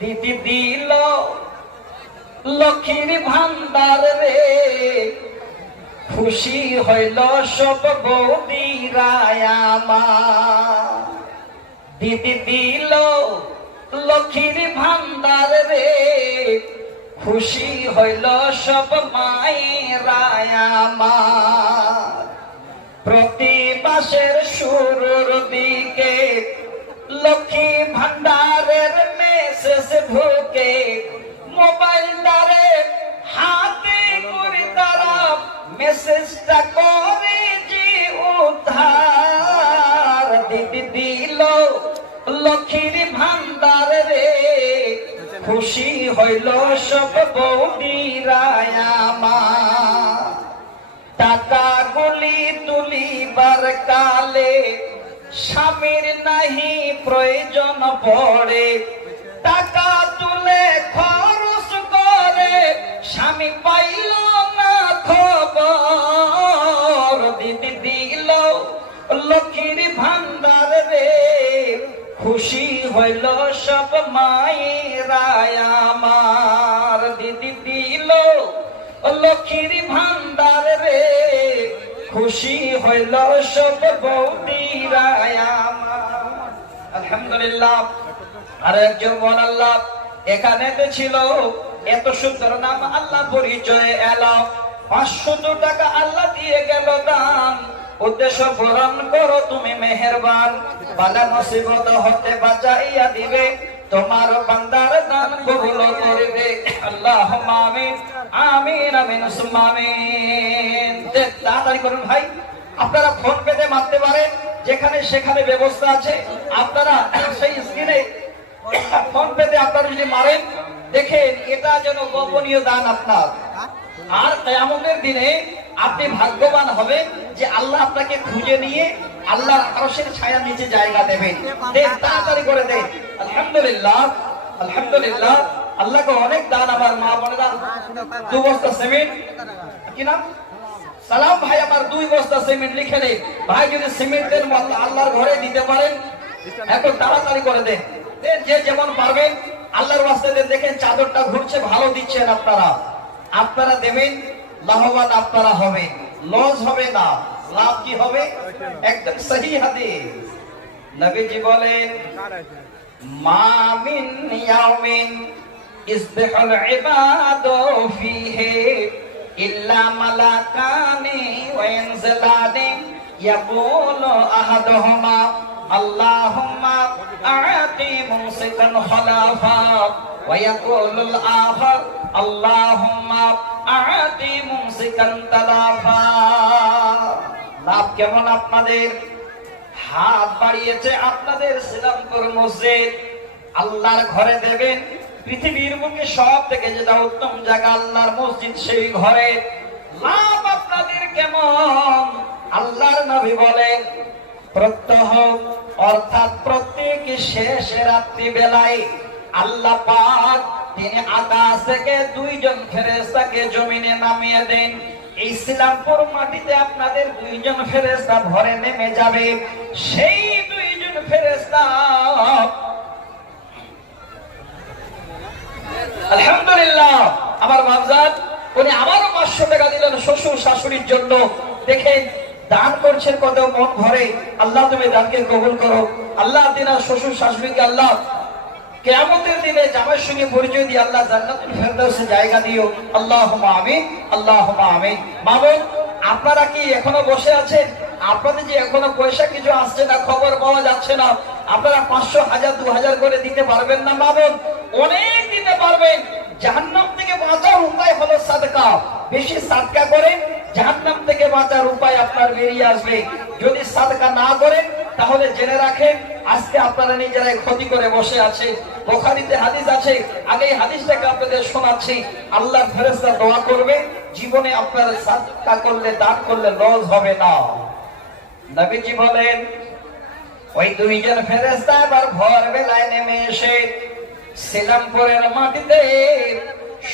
দিদি দিল লক্ষ্মীর ভান্ডার রে। খুশি হইল সব বৌদিরায়ামা দিদি দিল লক্ষ্মীর ভান্ডার রে। খুশি হইল সব মায়েরায়ামা প্রতি মাসের শুরুর দিকে লক্ষ্মী ভান্ডারের মেসেজ ঢুকে মোবাইল দ্বারে হাতে করে তারা মেসেজটা করে যে উদ্ধার দিদি দিল লক্ষ্মীর ভান্ডার রে। খুশি হইল সব বৌদিরায় আমার টাকা গুলি তুলিবার কালে স্বামীর নাহি প্রয়োজন পড়ে। হইল সব মায়েরায় আমার দিদি দিল লক্ষ্মীর ভান্ডার রে। খুশি হইল সব বৌদিরায় আমার। আলহামদুলিল্লাহ। আর একজন বল, আল্লাহ, এখানে ছিল। এত সুন্দর নাম আল্লাহ পরিচয় এলাম পাঁচশত টাকা আল্লাহ দিয়ে গেল দান। উদ্দেশ্য পূরণ করো তুমি মেহেরবান। বালা নসিবত হতে বাঁচাইয়া দিবে। তোমার বান্দার দান কবুল আল্লাহ আমিন আমিন আমিন, সুম্মা আমিন। তে- তাড়াতাড়ি করুন ভাই। আপনারা ফোন পেতে মারতে পারেন। যেখানে সেখানে ব্যবস্থা আছে। আপনারা সেই স্ক্রিনে ফোন পেতে আপনারা যদি মারেন, দেখেন এটা যেন গোপনীয় দান আপনার। আর কেয়ামতের দিনে আপনি ভাগ্যবান হবে যে আল্লাহ আপনাকে খুঁজে নিয়ে আল্লাহর আরশের ছায়া নিচে জায়গা দেবেন। তাড়াতাড়ি করে দেন। আলহামদুলিল্লাহ আলহামদুলিল্লাহ। আল্লাহকে অনেক দান আমার মা বোনেরা। দু বস্তা সিমেন্ট। কি নাম? সালাম ভাই আমার দুই বস্তা সিমেন্ট লিখে নেই ভাই যদি সিমেন্টের আল্লাহর ঘরে দিতে পারেন। এখন তাড়াতাড়ি করে দেন। যে যেমন পারবেন, আল্লাহর ওয়াস্তে দেন। দেখেন, চাদরটা ঘুরছে, ভালো দিচ্ছেন আপনারা। আপনারা দেবেন লাভবান আপনারা হবেন। লস হবে না, লাভ কি হবে? একদম সহি হাদিস। নবীজি বলেন, মা মিন ইয়াউমিন ইসবিহুল ইবাদু ফীহি ইল্লা মালাকানি ওয়া ইয়ানজিলানি ইয়াকুলু আহাদুহুমা। আল্লাহুম্মা আ'তি মুমসিকান খলাফা ওয়া ইয়াকুলুল আখার আল্লাহুম্মা আ'তি মুমসিকান লাভ কেমন আপনাদের? হাত বাড়িয়েছে আপনাদের শ্রীরামপুর মসজিদ। আল্লাহর ঘরে দেবেন। পৃথিবীর মুখে সব থেকে যেটা উত্তম জায়গা আল্লাহর মসজিদ, সেই ঘরে। লাভ আপনাদের কেমন? আল্লাহর নবী বলেন, প্রত্যহ অর্থাৎ প্রত্যেক শেষ রাত্রি বেলায় আল্লাহ পাক তিনি আকাশ থেকে দুইজন ফেরেশতাকে জমিনে নামিয়ে দেন। ইসলামপুর মাটিতে আপনাদের দুইজন ফেরেশতা ভরে নেমে যাবে। সেই দুইজন ফেরেশতা আলহামদুলিল্লাহ, আমার বাবজান উনি আবারও পাঁচশো টাকা দিলেন শ্বশুর শাশুড়ির জন্য। দেখেন দান করছেন কত মন ভরে, আল্লাহ তুমি দানকে কবুল করো। আল্লাহ দিনা শ্বশুর শাশুড়িকে আল্লাহ কেয়ামতের দিনে জামাইয়ের সঙ্গে পরিচয় দিয়ে আল্লাহ জান্নাতুল ফেরদাউসে জায়গা দিও। আল্লাহুম্মা আমিন আল্লাহুম্মা আমিন। মামুন আপনারা কি এখনও বসে আছেন? আপনাদের যে এখনও পয়সা কিছু আসছে না, খবর পাওয়া যাচ্ছে না, আপনারা পাঁচশো হাজার, দু হাজার করে দিতে পারবেন না মামুন অনেক দিতে পারবেন। জাহান্নাম থেকে বাঁচার উপায় হলো সাদকা। বেশি বাঁচার উপায় আপনার বেরিয়ে আসবে। যদি সাদকা না করেন, তাহলে জেনে রাখেন, আজকে আপনারা নিজেরাই ক্ষতি করে বসে আছে। বোখারিতে হাদিস আছে আগে হাদিসটাকে আপনাদের শোনাচ্ছি। আল্লাহ ফেরেশতা দোয়া করবে, জীবনে আপনার সাদকা করলে, দান করলে লস হবে না। নবীজি বলেন, ওই দুইজন ফেরেশতা এবার ভোর বেলায় নেমে এসে সিলামপুরের মাটিতে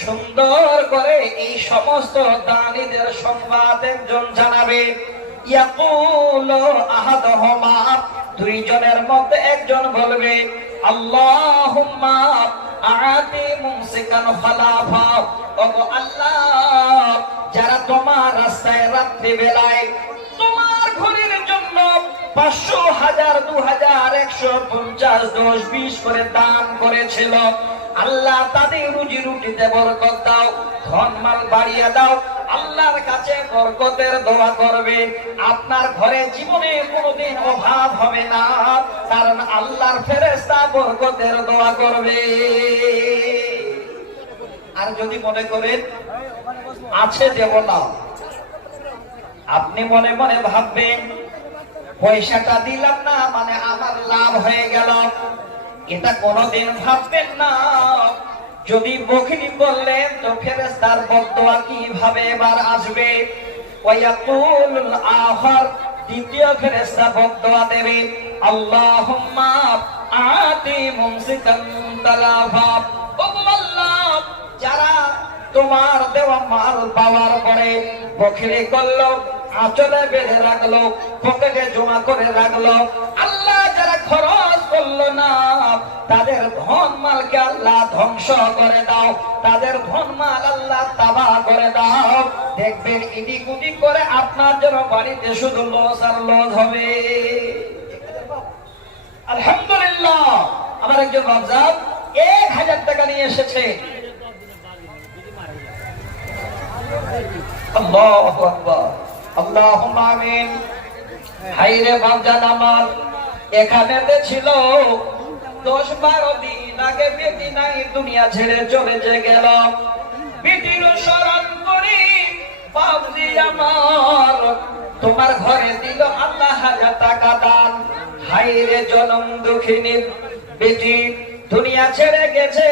সুন্দর করে এই সমস্ত দানীদের সংবাদ একজন জানাবে। দুইজনের মধ্যে একজন বলবে আল্লাহ, যারা তোমার রাস্তায় রাত্রি বেলায় তোমার ঘরের জন্য পাঁচশো হাজার দু হাজার একশো পঞ্চাশ, দশ, বিশ করে দান করেছিল আল্লাহ তাদের রুজি রুটিতে বরকত দাও, ধন মাল বাড়িয়ে দাও, আল্লাহর কাছে বরকতের দোয়া করবে। আপনার ঘরে জীবনে কোনোদিন অভাব হবে না, কারণ আল্লাহর ফেরেস্তা বরকতের দোয়া করবে। আর যদি মনে করেন, আছে দেব না আপনি মনে মনে ভাববেন, পয়সাটা দিলাম না মানে আমার লাভ হয়ে গেল। এটা কোনোদিন ভাববেন না। যদি বখিনি বললেন, তো ফেরেস্তার বদোয়া কীভাবে এবার আসবে? আহার, দ্বিতীয় ফেরেস্তা বদোয়া দেবে। আল্লাহ যারা তোমার দেওয়া মাল পাওয়ার পরে বখিরি করল, আচলে বেঁধে রাখল, পকেটে জমা করে রাখল, আল্লাহ যারা খরচ করল না তাদের ধন মালকে আল্লাহ ধ্বংস করে দাও। তাদের ধন মাল আল্লাহ তাবা করে দাও। দেখবেন ইডি গুটি করে আপনার জন্য বাড়িতে শুধু লস আর লস হবে। আলহামদুলিল্লাহ। আমার একজন বাবজাব এক হাজার টাকা নিয়ে এসেছে। আমিন। হাইরে বাপজান আমার। এখানে ছিল দশ বারো দিন আগে বেটি নাই দুনিয়া ছেড়ে চলে যে গেল। বেটির স্মরণ করি, বাবজি আমার। তোমার ঘরে দিল আল্লাহ হাজার টাকা দান। হাইরে জনম দুঃখিনী, বেটি, দুনিয়া ছেড়ে গেছে।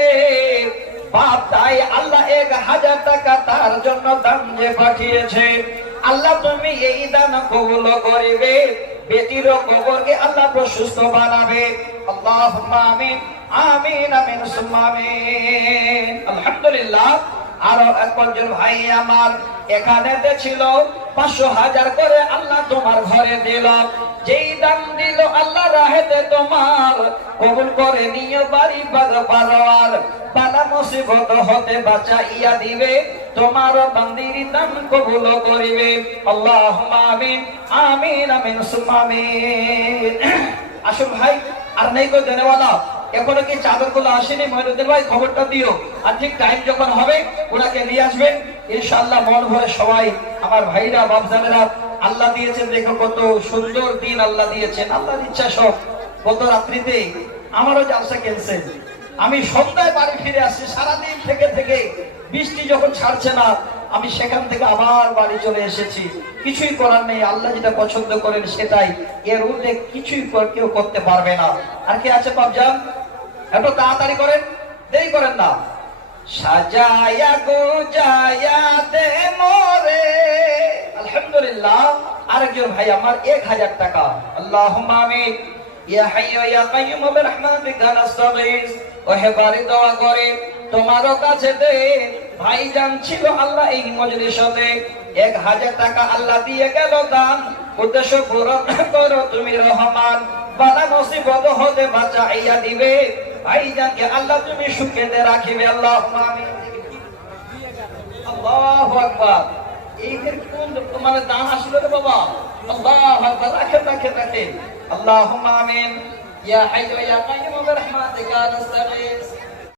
বাপ তাই আল্লাহ এক হাজার টাকা তার জন্য দান যে পাঠিয়েছে। আল্লাহ তুমি এই দান কবুল করিবে। বেটির কবরকে আল্লাহ প্রশস্ত বানাবে। আল্লাহ আমিন আমিন আমিন আলহামদুলিল্লাহ, আরও একজন ভাই আমার এখানে ছিল। পাঁচশো হাজার করে আল্লাহ তোমার ঘরে দিল। যেই দাম দিল আল্লাহ রাহেতে তোমার, কবুল করে নিয়ে বাড়ি বারোয়ার বালা মুসিবত হতে দিবে, তোমার কবুল করিবে। আল্লাহ আমিন আমিন আমিন আসুন ভাই, আর নেই কই দেনেওয়ালা এখনও কি চাদরগুলো আসেনি মহিনুদ্দিন ভাই? খবরটা দিও। আর ঠিক টাইম যখন হবে, ওনাকে নিয়ে আসবেন। ইনশাআল্লাহ মন ভরে সবাই আমার ভাইরা, বাপজানেরা আল্লাহ দিয়েছেন দেখো কত সুন্দর দিন আল্লাহ দিয়েছেন। আল্লাহর ইচ্ছা সব। গত রাত্রিতে আমারও জালসা ক্যান্সেল আমি সন্ধ্যায় বাড়ি ফিরে আসছি, সারাদিন থেকে থেকে বৃষ্টি যখন ছাড়ছে না, আমি সেখান থেকে আবার বাড়ি চলে এসেছি। কিছুই করার নেই, আল্লাহ যেটা পছন্দ করেন সেটাই। এর উল্লেখ কিছুই কেউ করতে পারবে না। আর কি আছে পাবজান এত তাড়াতাড়ি করেন, দেরি করেন না। সাজায়া গুজায়া দে মোরে। আলহামদুলিল্লাহ, আরেকজন ভাই আমার এক হাজার টাকা। আল্লাহ আমিন। তোমারও কাছে দে। ভাইজান ছিল আল্লাহ এই মজলিসতে এক হাজার টাকা আল্লাহ দিয়ে গেল দান। উদ্দেশ্য পূরণ করো, তুমি রহমান। বালা মুসিবত হতে বাঁচাইয়া দিবে। ভাইজানকে আল্লাহ, তুমি সুখে দে রাখিবে আল্লাহ আমিন। আল্লাহু আকবার। এইদের কোন মানে দান আসলো রে বাবা? আল্লাহু আকবার, রাখেন রাখেন রাখেন। আল্লাহুম্মা আমিন। ইয়া হাইয়ু ইয়া কাইয়ুম বিরহমাতিকা নাস্তাগীস